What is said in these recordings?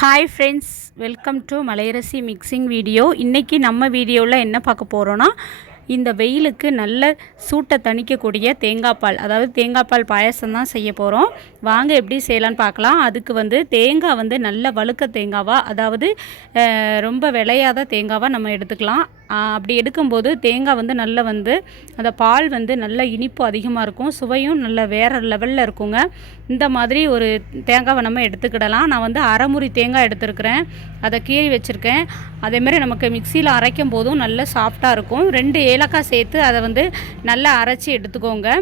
Hi friends welcome to Malayarasi mixing video இன்றைக்கி நம்ம வீடியோவில் என்ன பார்க்க போகிறோன்னா இந்த வெயிலுக்கு நல்ல சூட்டை தணிக்கக்கூடிய தேங்காய் பால் அதாவது தேங்காய் பால் பாயசம் தான் செய்ய போகிறோம் வாங்க எப்படி செய்யலான்னு பார்க்கலாம். அதுக்கு வந்து தேங்காய் வந்து நல்ல வழுக்க தேங்காவாக அதாவது ரொம்ப விளையாத தேங்காவாக நம்ம எடுத்துக்கலாம். அப்படி எடுக்கும்போது தேங்காய் வந்து நல்ல வந்து அந்த பால் வந்து நல்ல இனிப்பு அதிகமாக இருக்கும் சுவையும் நல்ல வேறு லெவலில் இருக்குங்க. இந்த மாதிரி ஒரு தேங்காவை நம்ம எடுத்துக்கிடலாம். நான் வந்து அரைமுறி தேங்காய் எடுத்துருக்கிறேன். அதை கீறி வச்சுருக்கேன். அதேமாதிரி நமக்கு மிக்சியில் அரைக்கும் போதும் நல்ல சாஃப்டாக இருக்கும். ரெண்டு ஏலக்காய் சேர்த்து அதை வந்து நல்லா அரைச்சி எடுத்துக்கோங்க.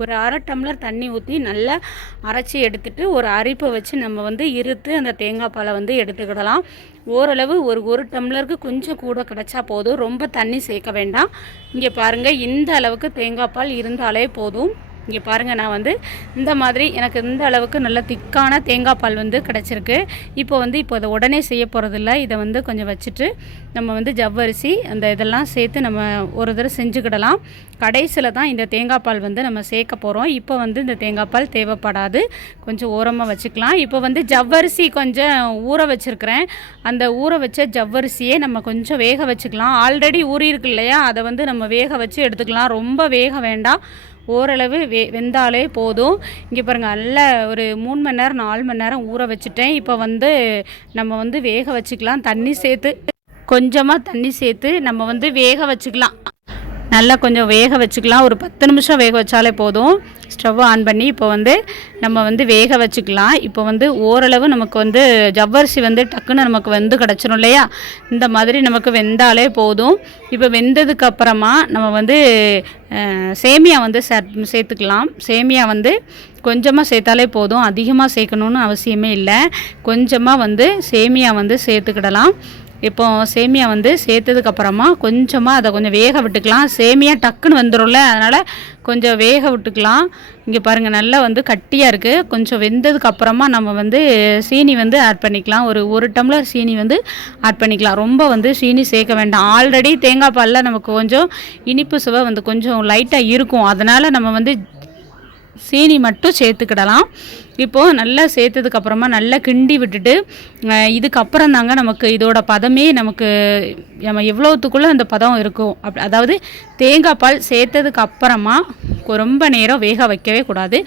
ஒரு அரை டம்ளர் தண்ணி ஊற்றி நல்லா அரைச்சி எடுத்துட்டு ஒரு அரிப்பை வச்சு நம்ம வந்து இருத்து அந்த தேங்காய் பாலை வந்து எடுத்துக்கிடலாம். ஓரளவு ஒரு ஒரு டம்ளருக்கு கொஞ்சம் கூட கிடச்சா போதும். ரொம்ப தண்ணி சேர்க்க வேண்டாம். இங்கே பாருங்கள் இந்த அளவுக்கு தேங்காய் பால் இருந்தாலே போதும். இங்கே பாருங்கள் நான் வந்து இந்த மாதிரி எனக்கு இந்த அளவுக்கு நல்ல திக்கான தேங்காய் பால் வந்து கிடச்சிருக்கு. இப்போ வந்து இப்போ அதை உடனே செய்ய போகிறதில்ல இதை வந்து கொஞ்சம் வச்சுட்டு நம்ம வந்து ஜவ்வரிசி அந்த இதெல்லாம் சேர்த்து நம்ம ஒரு தடவை செஞ்சுக்கிடலாம். கடைசியில் தான் இந்த தேங்காய் பால் வந்து நம்ம சேர்க்க போகிறோம் இப்போ வந்து இந்த தேங்காய் பால் தேவைப்படாது. கொஞ்சம் ஓரமாக வச்சுக்கலாம். இப்போ வந்து ஜவ்வரிசி கொஞ்சம் ஊற வச்சுருக்கிறேன். அந்த ஊற வச்ச ஜவ்வரிசியே நம்ம கொஞ்சம் வேக வச்சுக்கலாம். ஆல்ரெடி ஊறி இருக்கு இல்லையா? அதை வந்து நம்ம வேக வச்சு எடுத்துக்கலாம். ரொம்ப வேக வேண்டாம். ஓரளவு வெ வெந்தாலே போதும். இங்கே பாருங்கள் நல்ல ஒரு மூணு மணி நேரம் நாலு மணி நேரம் ஊற வச்சுட்டேன். இப்போ வந்து நம்ம வந்து வேக வச்சுக்கலாம். தண்ணி சேர்த்து கொஞ்சமாக தண்ணி சேர்த்து நம்ம வந்து வேக வச்சுக்கலாம். நல்லா கொஞ்சம் வேக வச்சுக்கலாம். ஒரு பத்து நிமிஷம் வேக வச்சாலே போதும். ஸ்டவ் ஆன் பண்ணி இப்போ வந்து நம்ம வந்து வேக வச்சுக்கலாம். இப்போ வந்து ஓரளவு நமக்கு வந்து ஜவ்வரிசி வந்து டக்குன்னு நமக்கு வெந்து கிடச்சிரும் இல்லையா? இந்த மாதிரி நமக்கு வெந்தாலே போதும். இப்போ வெந்ததுக்கு அப்புறமா நம்ம வந்து சேமியா வந்து சே சேர்த்துக்கலாம். சேமியா வந்து கொஞ்சமாக சேர்த்தாலே போதும். அதிகமாக சேர்க்கணுன்னு அவசியமே இல்லை. கொஞ்சமாக வந்து சேமியா வந்து சேர்த்துக்கிடலாம். இப்போ சேமியா வந்து சேர்த்ததுக்கு அப்புறமா கொஞ்சமாக அதை கொஞ்சம் வேக விட்டுக்கலாம். சேமியா டக்குன்னு வந்துடும்ல அதனால் கொஞ்சம் வேக விட்டுக்கலாம். இங்கே பாருங்கள் நல்லா வந்து கட்டியாக இருக்குது கொஞ்சம் வெந்ததுக்கு அப்புறமா நம்ம வந்து சீனி வந்து ஆட் பண்ணிக்கலாம். ஒரு ஒரு டம்ளர் சீனி வந்து ஆட் பண்ணிக்கலாம். ரொம்ப வந்து சீனி சேர்க்க வேண்டாம். ஆல்ரெடி தேங்காய் பாலில் நமக்கு கொஞ்சம் இனிப்பு சுவை வந்து கொஞ்சம் லைட்டாக இருக்கும். அதனால் நம்ம வந்து சீனி மட்டும் சேர்த்துக்கிடலாம். இப்போது நல்லா சேர்த்ததுக்கப்புறமா நல்லா கிண்டி விட்டுட்டு இதுக்கப்புறம் தாங்க நமக்கு இதோட பதமே நமக்கு நம்ம எவ்வளோத்துக்குள்ளே அந்த பதம் இருக்கும். அப் அதாவது தேங்காய் பால் சேர்த்ததுக்கு அப்புறமா ரொம்ப நேரம் வேக வைக்கவே கூடாது.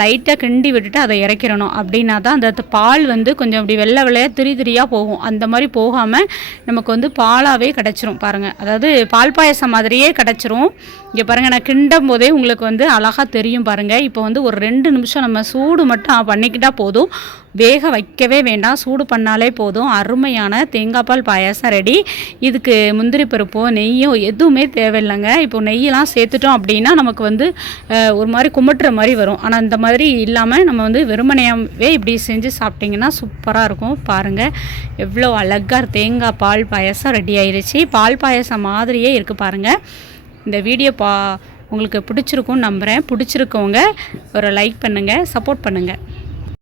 லைட்டாக கிண்டி விட்டுட்டு அதை இறக்கிடணும். அப்படின்னா தான் அந்த பால் வந்து கொஞ்சம் அப்படி வெள்ளை வெள்ளையாக திரி திரியாக போகும். அந்த மாதிரி போகாமல் நமக்கு வந்து பாலாகவே கிடச்சிரும் பாருங்கள் அதாவது பால் பாயசம் மாதிரியே கிடச்சிரும். இங்கே பாருங்கள் நான் கிண்டும் போதே உங்களுக்கு வந்து அழகாக தெரியும் பாருங்கள் இப்போ வந்து ஒரு ரெண்டு நிமிஷம் நம்ம சூடு மட்டும் பண்ணிக்கிட்டால் போதும். வேக வைக்கவே வேண்டாம். சூடு பண்ணாலே போதும். அருமையான தேங்காய் பால் பாயாசம் ரெடி இதுக்கு முந்திரி பருப்போ நெய்யோ எதுவுமே தேவையில்லைங்க. இப்போ நெய்யெல்லாம் சேர்த்துட்டோம் அப்படின்னா நமக்கு வந்து ஒரு மாதிரி குமட்டுற மாதிரி வரும். ஆனால் இந்த மாதிரி இல்லாமல் நம்ம வந்து வெறுமனையாகவே இப்படி செஞ்சு சாப்பிட்டிங்கன்னா சூப்பராக இருக்கும். பாருங்கள் எவ்வளோ அழகாக தேங்காய் பால் பாயாசம் ரெடி ஆயிடுச்சு பால் பாயாசம் மாதிரியே இருக்குது பாருங்கள் இந்த வீடியோ பா உங்களுக்கு பிடிச்சிருக்கும்னு நம்புகிறேன் பிடிச்சிருக்கவங்க ஒரு லைக் பண்ணுங்கள் சப்போர்ட் பண்ணுங்கள்